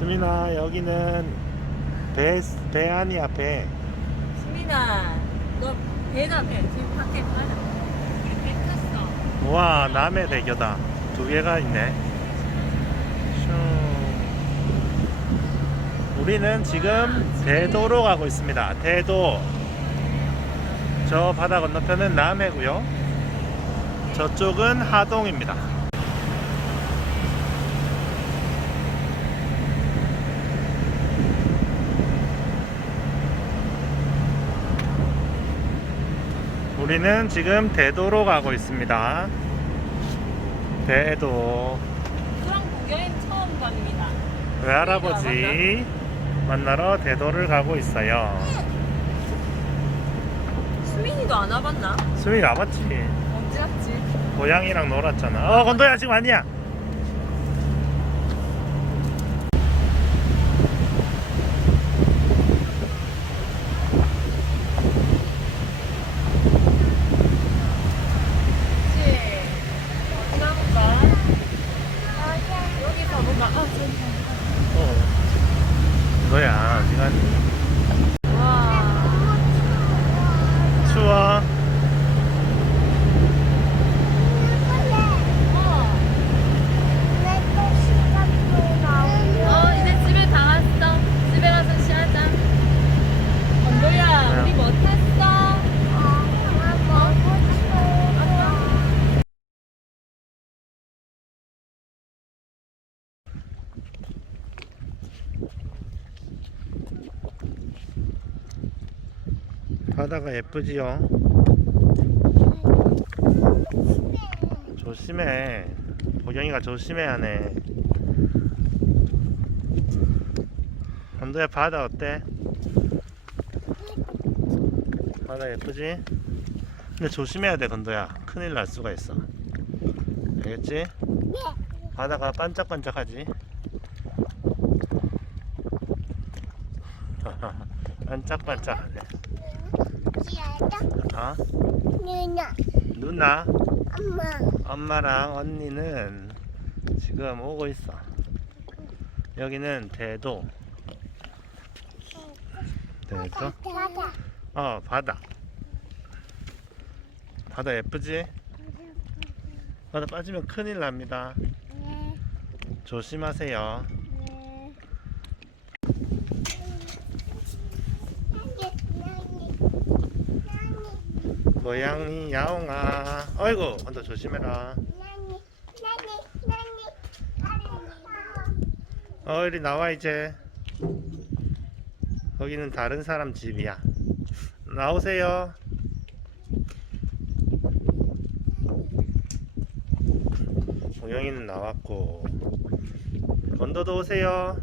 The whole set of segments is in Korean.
수민아 여기는 배, 배 아니야 배 수민아, 너 배다 배. 지금 밖에 가자. 우리 배 탔어. 우와 남해 대교다 두 개가 있네 슝. 우리는 지금 대도로 가고 있습니다 대도 저 바다 건너편은 남해고요 저쪽은 하동입니다 우리는 지금 대도로 가고 있습니다. 대도 수랑 구경인 처음 갑니다. 외할아버지 만나러 대도를 가고 있어요. 수민이도 안 와봤나? 수미 와봤지. 언제 왔지? 고양이랑 놀았잖아. 어 건도야 지금 아니야. 그치? 어디 가볼까? 여기 가볼까? 아, 저기. 어. 너야 시간 와. 추워. 어, 이제 집에 다 왔어. 집에 가서 쉬하자. 건도야, 우리 뭐 탔어? 바다가 예쁘지요. 조심해. 보경이가 조심해야 하네. 건도야 바다 어때? 바다 예쁘지? 근데 조심해야 돼 건도야. 큰일 날 수가 있어. 알겠지? 바다가 반짝반짝하지? 반짝반짝하네. 어? 누나, 엄마랑 언니는 지금 오고 있어. 여기는 대도. 대도? 어, 바다. 바다 예쁘지? 바다 빠지면 큰일 납니다. 조심하세요. 고양이 야옹아. 어이구, 언더 조심해라. 어, 이리 나와 이제. 거기는 다른 사람 집이야. 나오세요. 고양이는 나왔고. 건도도 오세요.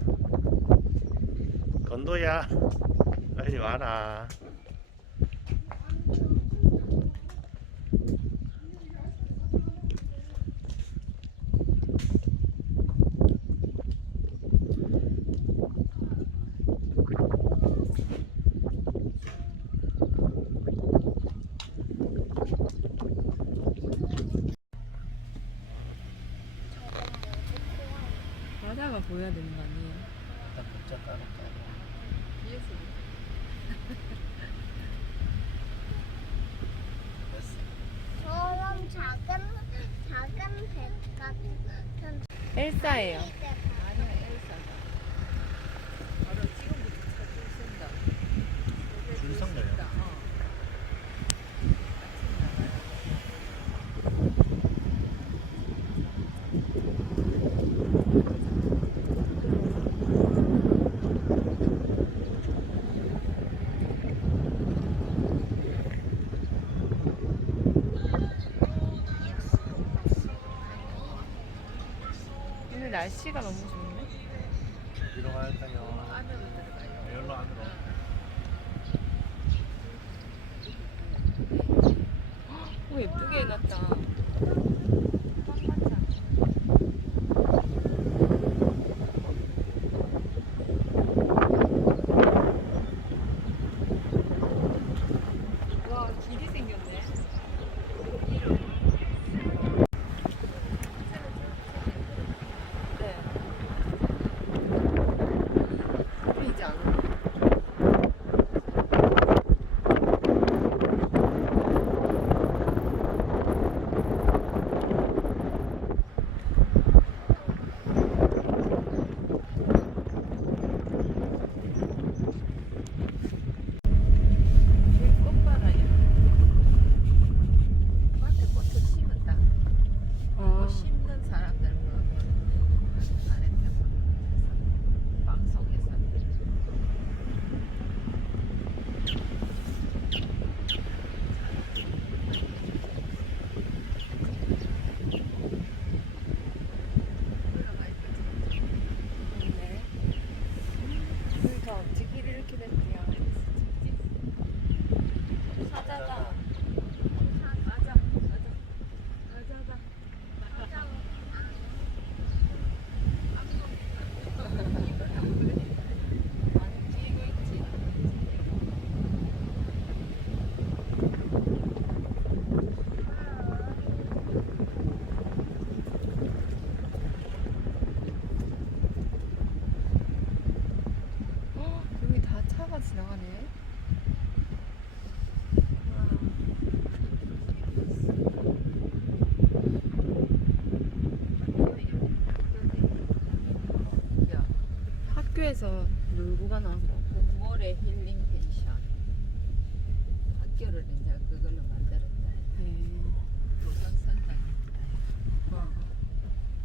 건도야. 빨리 와라. 보여야 되는 거 아니에요? 일단 문자 따로 따로. 뒤에서. 저런 작은 작은 배 같은 엘사예요. 아니야 바로 지금부터 찾을 줄 선거요. 오늘 날씨가 너무 좋네. 어디로 갈까요? 안으로. 여기로 안으로. 오 예쁘게 해놨다. 학교에서 놀고 가나 뭐. 국모래 힐링 펜션 학교를 이제 그걸로 만들었다 네. 조선선장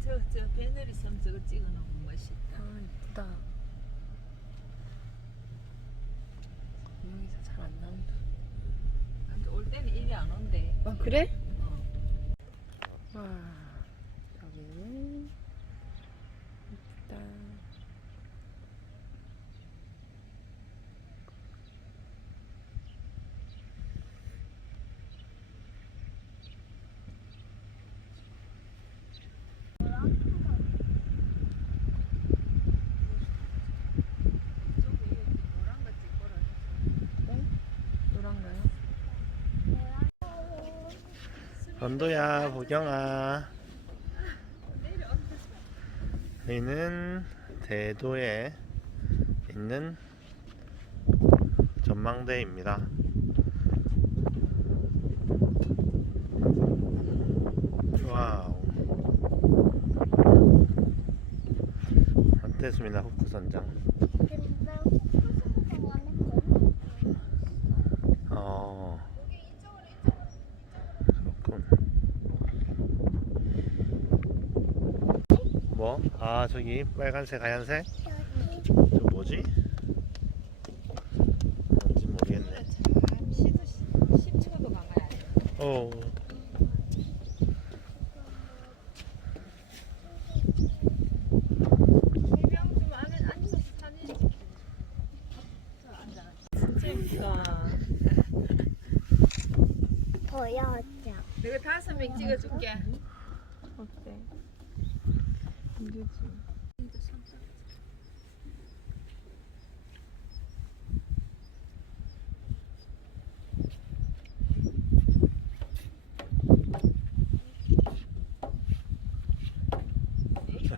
저저 배너리 섬 저거 찍어놓으면 멋있다 아 이쁘다. 여기서 잘 안 나온다. 올 때는 일이 안 온대 아 그래? 어. 와 여기는 이쁘다. 언도야 보경아. 여기는 대도에 있는 전망대입니다 와우 후쿠선장 안에 거미 어 뭐? 아 저기 빨간색 하얀색? 저 뭐지 모르겠네 참 시도 10초도 가만히 안 돼. 어 해명 좀 안에 앉아서 사진 진짜 예쁘다. 보여줘. 내가 찍어줄게 어때? 힘들지. 저게 잘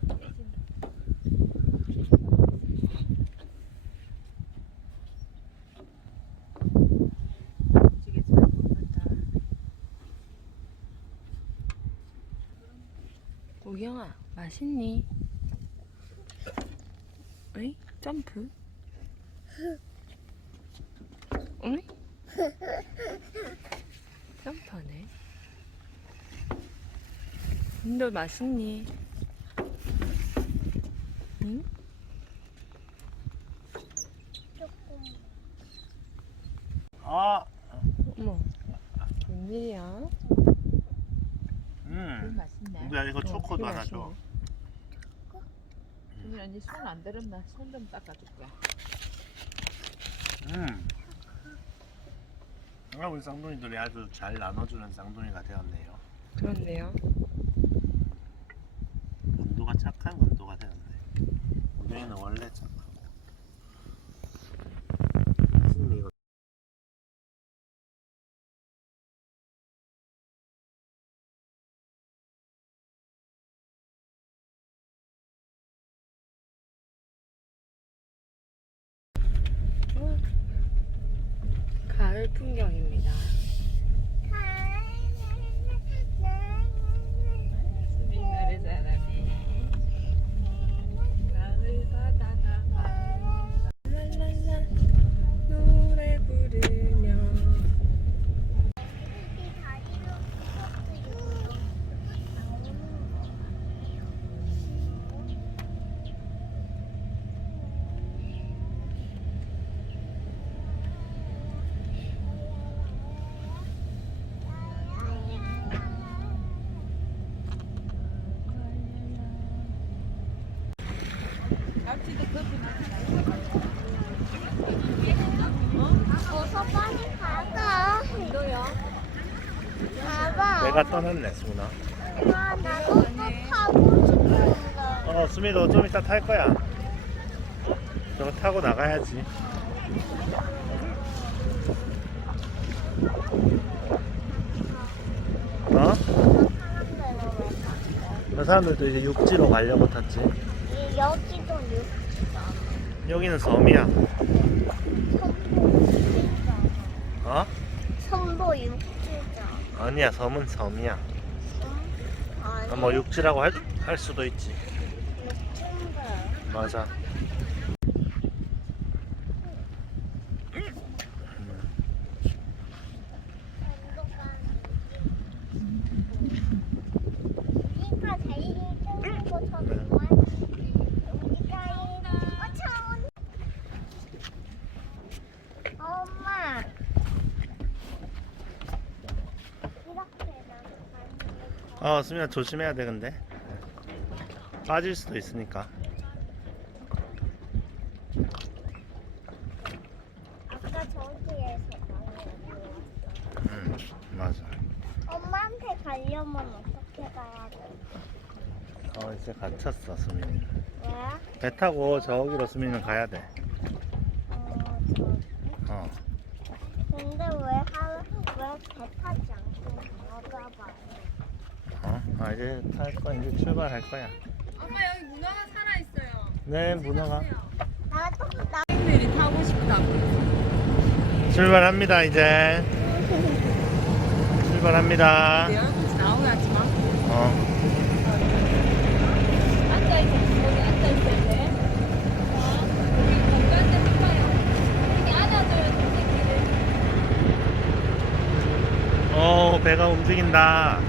먹는다 우경아 맛있니? 어이? 점프? 어이? 점프하네. 너 맛있니? 응? 조금. 아! 어머. 웬일이야? 이거 음 맛있네 초코도 되게 하나. 줘 그러면 언니 손 안 들었나 손 좀 닦아줄게 음. 아, 우리 쌍둥이들이 아주 잘 나눠주는 쌍둥이가 되었네요. 그렇네요. 건도가 착한 건도가 되었네. 우리는 원래 착하고. 무슨 이거? 가을 풍경입니다. 수빈 노래 잘하네 가을 바다가 가을 랄랄라 노래 부르며 날씨도 커피 어서 빨리 가자. 봐봐. 내가 떠났네, 수나. 아, 나도 또 타고 싶은데. 어, 수미 너좀 이따 탈 거야. 저거 타고 나가야지. 어? 그 사람들도 이제 육지로 가려고 탔지. 이 여기도 육지잖아. 여기는 섬이야. 어? 선보 육지잖아. 아니야, 섬은 섬이야. 아니, 아, 뭐 육지라고 할, 할 수도 있지. 육지인데. 맞아. 어 수민아 조심해야 돼 근데 빠질 수도 있으니까 아까 저기에서. 응 맞아 엄마한테 가려면 어떻게 가야 돼? 어 이제 갇혔어 수민이 왜? 배 타고 저기로 수민이는 가야 돼 어, 저. 어. 근데 왜 하, 왜배 타지 않고 강화가 봐? 어? 아 이제 탈 거야 이제 출발할 거야 엄마 여기 문어가 살아 있어요. 네 문어가 나도 나. 들이 타고 싶다고. 출발합니다 이제 출발합니다 마. 어 앉아 있어. 거기 앉아 있어야 돼. 자, 우리 공간 좀 해봐요. 이렇게 안아줘요, 선생님들. 어, 배가 움직인다.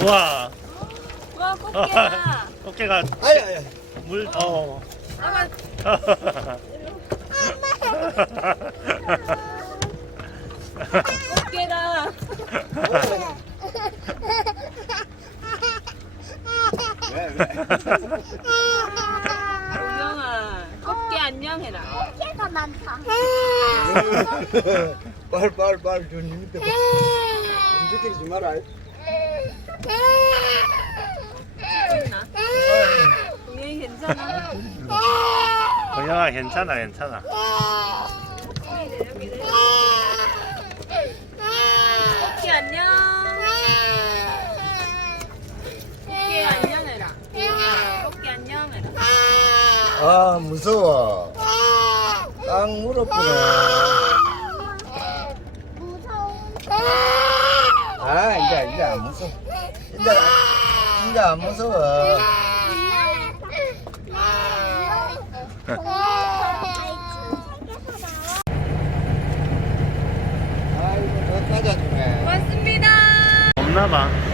우와. 와, 꽃게야. 어깨가 아야, 아야. 물, 어. 아마 꽃게다. 왜, 왜? 우영아, 꽃게 안녕해라. 깨가 많다. 빨, 빨, 빨. 저 밑에 봐. 움직이지 마라. 동영이 괜찮아? 동영아, 괜찮아, 괜찮아. 꽃게 안녕. 꽃게 안녕해라. 꽃게 안녕해라. 아, 무서워. 딱 물어보네. 무서운. 아, 이제, 이제 안 무서워. 이제, 이제 안 무서워. 아이고, 더 따져주네. 고맙습니다. 없나 봐.